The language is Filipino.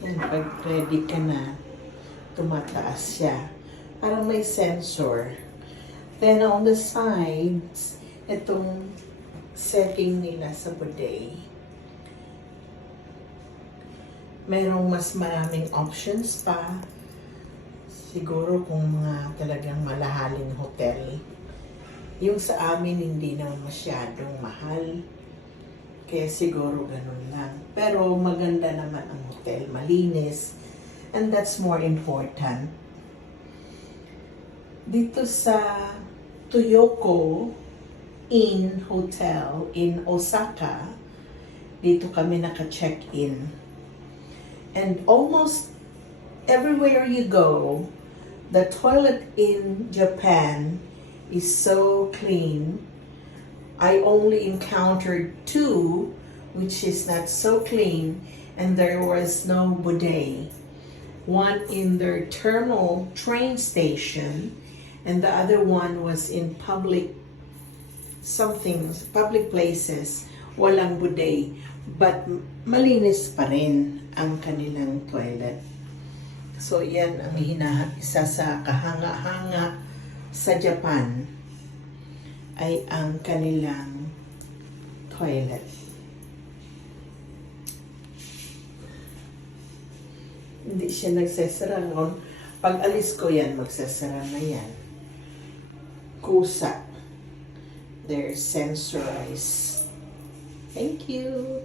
Yan, pag ready ka na, tumataas siya. Parang may sensor. Then on the sides, itong setting nila sa bidet. Mayroong mas maraming options pa. Siguro kung mga talagang malahaling hotel. Yung sa amin hindi naman masyadong mahal. Kaya siguro ganun lang. Pero maganda naman ang hotel, malinis. And that's more important. Dito sa Toyoko Inn Hotel in Osaka, dito kami naka-check-in. And almost everywhere you go, the toilet in Japan is so clean. I only encountered 2 which is not so clean, and there was no bidet. One in their terminal train station, and the other one was in public places. Walang bidet, but malinis pa rin ang kanilang toilet. So yan ang isa sa kahanga-hanga sa Japan ay ang kanilang toilet. Hindi siya nagsasara. Pag alis ko yan, magsasara na yan. Kusa. They're sensorized. Thank you.